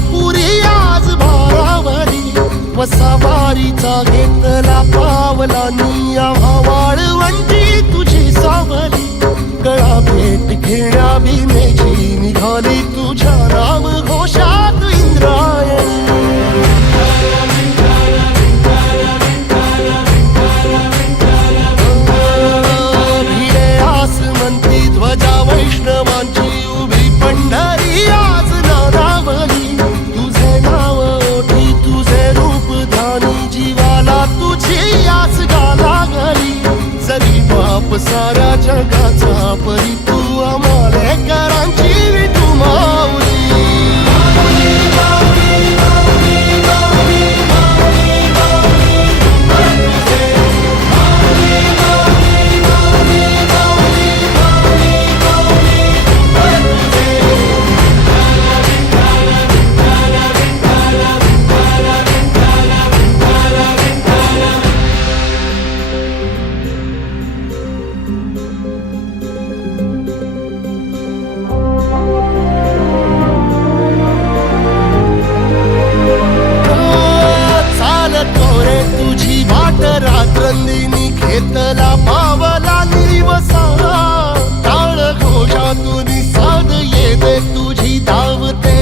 पुरी आज भारावरी व सवारीचा घेतला पावला. निया वाळवंटी तुझी सावली गळा भेट घेण्या बाप साऱ्या रात्रंदिनी घेतला पावला निवसा. टाळ घोषातून साध येते तुझी धावते.